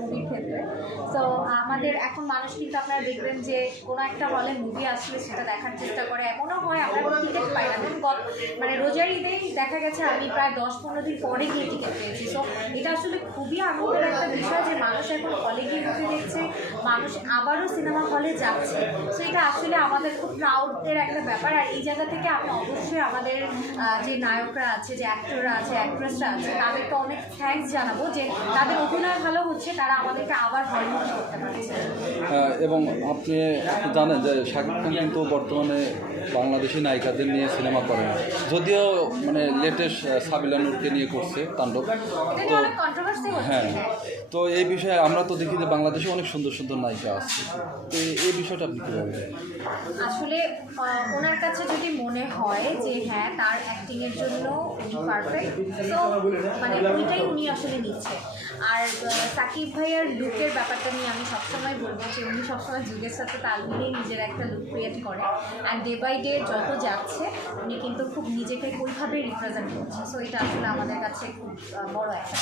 মুভির ক্ষেত্রে। তো আমাদের এখন মানুষ কিন্তু আপনারা দেখবেন যে কোনো একটা হলে মুভি আসলে সেটা দেখার চেষ্টা করে। এমনও হয়, আমরা কোনো টিকিট পাই না। মানে রোজার ঈদেই দেখা গেছে, আমি প্রায় দশ পনেরো দিন পরে গিয়ে টিকিট পেয়েছি। সো এটা আসলে খুবই আনন্দের একটা বিষয় যে মানুষ এখন হলে গিয়ে মুভি দেখছে, মানুষ আবারও সিনেমা হলে যাচ্ছে। সো এটা আসলে আমাদের খুব প্রাউডের একটা ব্যাপার। আর এই জায়গা থেকে আমরা অবশ্যই আমাদের যে নায়করা আছে, যে অ্যাক্টররা আছে অ্যাক্ট্রেসরা আছে, তাদেরকে অনেক থ্যাঙ্কস জানাব যে তাদের অভিনয় ভালো হচ্ছে, তারা আমাদেরকে আবার হল করতে পারছে এবং আপনি জানেন যে শাকিব খান কিন্তু বর্তমানে বাংলাদেশি নায়িকাদের নিয়ে সিনেমা করেন যদিও মানে লেটেস্ট সাবিলা নূরকে নিয়ে করছে তাণ্ডব তো হ্যাঁ তো এই বিষয়ে আমরা তো দেখি যে বাংলাদেশে অনেক সুন্দর সুন্দর নায়িকা আছে। তো এই- বিষয়টা আপনি কীভাবে দেখেন? আসলে ওনার কাছে যদি মনে হয় যে হ্যাঁ তার অ্যাক্টিং এর জন্য উনি পারফেক্ট তো মানে ওইটাই উনি আসলে নিচ্ছে আর সাকিব ভাইয়ার লুকের ব্যাপারটা নিয়ে আমি সবসময় বলব যে উনি সবসময় যুগের সাথে তাল মিলিয়ে নিজের একটা লুক ক্রিয়েট করে। অ্যান্ড ডে বাই ডে যত যাচ্ছে উনি কিন্তু খুব নিজেকে ওইভাবে রিপ্রেজেন্ট করছে। সো এটা আসলে আমাদের কাছে খুব বড় একটা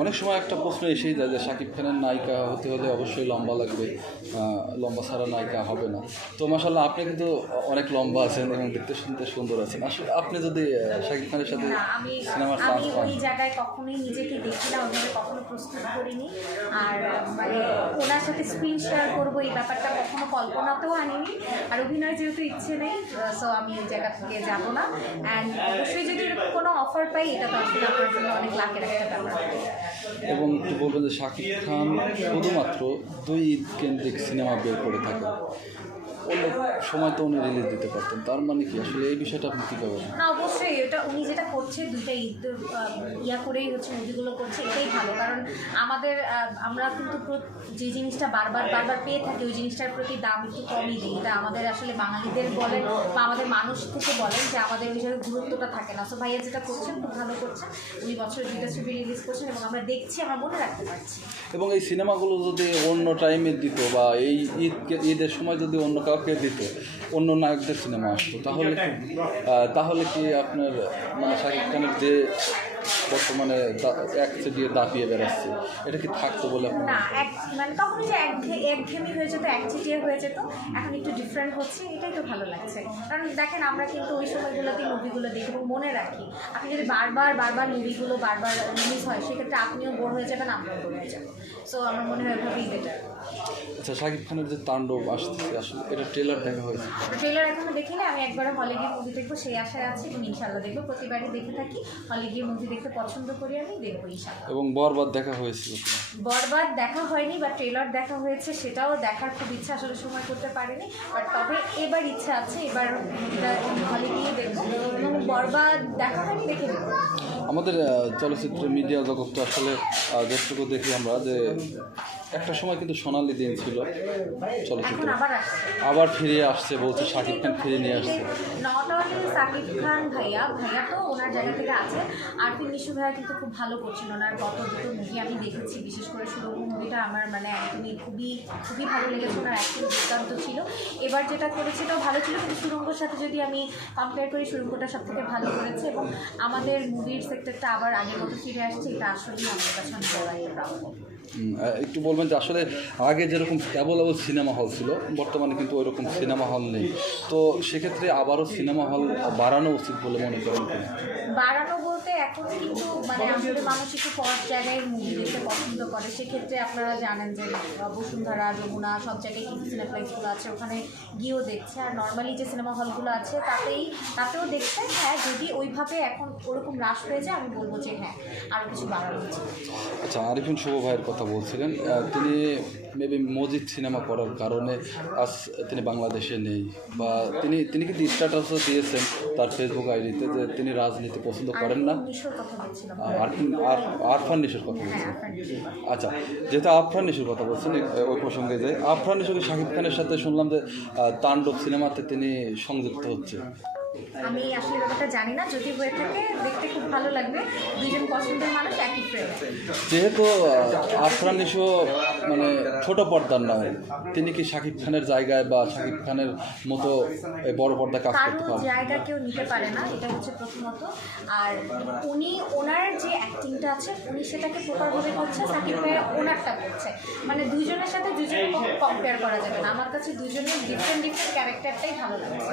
অনেক সময় একটা প্রশ্ন এসেই যায় যে শাকিব খানের নায়িকা হতে হলে অবশ্যই লম্বা লাগবে লম্বা ছাড়া নায়িকা হবে না। তো মাসাল্লাহ আপনি কিন্তু অনেক লম্বা আছেন এবং দেখতে শুনতে সুন্দর আছেন। আসলে আপনি যদি শাকিব খানের সাথে সিনেমার আমি ওই জায়গায় কখনোই নিজেকে দেখি না কখনো প্রস্তুত করিনি। আর মানে ওনার সাথে স্ক্রিন শেয়ার করব এই ব্যাপারটা কখনো কল্পনাতেও আনিনি। আর অভিনয় যেহেতু ইচ্ছে নেই সো আমি ওই জায়গা থেকে যাব না। অ্যান্ড অবশ্যই যদি কোনো অফার পাই, এটা তো আসলে আপনার জন্য অনেক লাখের একটা ব্যাপার। এবং একটু বলবেন যে শাকিব খান শুধুমাত্র দুই কেন্দ্রিক সিনেমা বের করে থাকেন। অন্য সময় তো উনি রিলিজ দিতে পারতেন। তার মানে কি? আসলে এই বিষয়টা আপনি কী করবেন না অবশ্যই এটা উনি যেটা করছে দুইটা ঈদ ইয়া করেই হচ্ছে মুভিগুলো করছে এটাই ভালো। কারণ আমাদের আমরা কিন্তু যে জিনিসটা বারবার বারবার পেয়ে থাকি ওই জিনিসটার প্রতি দাম একটু কমই দিই। এটা আমাদের আসলে বাঙালিদের বলেন বা আমাদের মানুষ থেকে বলেন যে আমাদের জায়গায় গুরুত্বটা থাকে না। সো ভাইয়া যেটা করছেন খুব ভালো করছেন। উনি বছর দুইটা ছবি রিলিজ করছেন এবং আমরা দেখছি আমরা মনে রাখতে পারছি। এবং এই সিনেমাগুলো যদি অন্য টাইমে দিত বা এই ঈদকে ঈদের সময় যদি অন্য কাউকে দিত। অন্য নায়কদের সিনেমা আসতো। তাহলে তাহলে কি আপনার মানে শাকিব খানের যে বর্তমানে এক দিয়ে দাপিয়ে বেড়াচ্ছে। এটা কি থাকতো বলে না এক মানে তখন যে একঘে- একঘেয়েমি হয়ে যেত একচেটিয়া হয়ে যেত এখন একটু ডিফারেন্ট হচ্ছে এটাই তো ভালো লাগছে। কারণ দেখেন আমরা কিন্তু ওই সময়গুলোতে মুভিগুলো দেখি এবং মনে রাখি আপনি যদি বারবার বারবার মুভিগুলো বারবার রিলিজ হয় সেক্ষেত্রে আপনিও বোর হয়ে যাবেন আমরাও বোর হয়ে যাব। সো আমার মনে হয় ওইভাবেই বেটার আচ্ছা শাকিব খানের যে তাণ্ডব আসতেছে আসলে এটা ট্রেলার দেখা হয়েছে। ট্রেলার এখনও দেখিনি আমি একবার হলে গিয়ে মুভি দেখব সেই আশায় আছি এবং ইনশাল্লাহ দেখব। প্রতিবারই দেখে থাকি হলে গিয়ে মুভি দেখতে পছন্দ করি আমি দেখব ইনশাল্লাহ এবং বরবাদ দেখা হয়েছিল বরবাদ দেখা হয়নি বা ট্রেলার দেখা হয়েছে সেটাও দেখার খুব ইচ্ছা আসলে সময় করতে পারিনি বাট তবে এবার ইচ্ছা আছে এবার হলে গিয়ে দেখব। এবং বরবাদ দেখা হয়নি দেখে আমাদের চলচ্চিত্র মিডিয়া জগৎটা আসলে যতটুকু দেখি আমরা যে একটা সময় কিন্তু সোনালি দিন ছিল চলচ্চিত্র। আবার ফিরে আসছে বলছে শাকিব খান ফিরে নিয়ে আসছে। সাকিব খান ভাইয়া ভাইয়া তো ওনার জায়গা থেকে আছে। আর পি মিশু ভাইয়া কিন্তু খুব ভালো করছেন ওনার গত দুটো মুভি আমি দেখেছি, বিশেষ করে সুরঙ্গ মুভিটা আমার মানে একদমই খুবই খুবই ভালো লেগেছে, ওনার অ্যাক্টিং দুর্দান্ত ছিল। এবার যেটা করেছে এটাও ভালো ছিল, কিন্তু সুরঙ্গর সাথে যদি আমি কম্পেয়ার করি, সুরঙ্গটা সব থেকে ভালো করেছে এবং আমাদের মুভির সেক্টরটা আবার আগের মতো ফিরে আসছে, এটা আসলেই আমাদের কাছে অনেক বড় একটু বলবেন যে আসলে আগে যেরকম অ্যাভেলেবল সিনেমা হল ছিল, বর্তমানে কিন্তু ওই রকম সিনেমা হল নেই তো সেক্ষেত্রে আবারও সিনেমা হল বাড়ানো উচিত বলে মনে করেন? বাড়ানো বলতে এখন কিন্তু মানে আসলে মানুষ একটু পর জায়গায় মুভি দেখতে পছন্দ করে। সেক্ষেত্রে আপনারা জানেন যে বসুন্ধরা যমুনা সব জায়গায় কিন্তু সিনেপ্লেক্সগুলো আছে ওখানে গিয়েও দেখছে। আর নর্মালি যে সিনেমা হলগুলো আছে তাতেই তাতেও দেখছে হ্যাঁ যদি ওইভাবে এখন ওরকম হ্রাস হয়ে যায় আমি বলব যে হ্যাঁ আরও কিছু বাড়ানো উচিত। আচ্ছা আরিফিন শুভ ভাইয়ের কথা বলছিলেন। তিনি মেবি মজিদ সিনেমা করার কারণে আজ তিনি বাংলাদেশে নেই। বা তিনি তিনি কিন্তু স্ট্যাটাসও দিয়েছেন তার ফেসবুক আইডিতে যে তিনি রাজনীতি পছন্দ করেন না। নিশোর কথা বলছিলাম। আর আরফান নিশোর কথা হ্যাঁ বলছেন। আচ্ছা যেহেতু আফরান নিশোর কথা বলছেন ওই প্রসঙ্গে যে আফরান নিশোকে শাকিব খানের সাথে শুনলাম যে তাণ্ডব সিনেমাতে তিনি সংযুক্ত হচ্ছে। আমি আসলে ব্যাপারটা জানি না যদি হয়ে থাকে ভালো লাগবে। দুইজন পছন্দের মানুষ একই ফ্রেমে যেহেতু আফরান নিশো মানে ছোট পর্দার নয় তিনি কি শাকিব খানের জায়গায় বা শাকিব খানের মতো বড় পর্দা কাজ করতে পারেন? জায়গা কেউ নিতে পারে না এটা হচ্ছে প্রথমত। আর উনি ওনার যে অ্যাক্টিংটা আছে উনি সেটাকে প্রপারভাবে করছে সাকিব ভাইয়া ওনারটা করছে। মানে দুইজনের সাথে দুজনের কম্পেয়ার করা যাবে না। আমার কাছে দুজনের ডিফারেন্ট ডিফারেন্ট ক্যারেক্টারটাই ভালো লাগছে।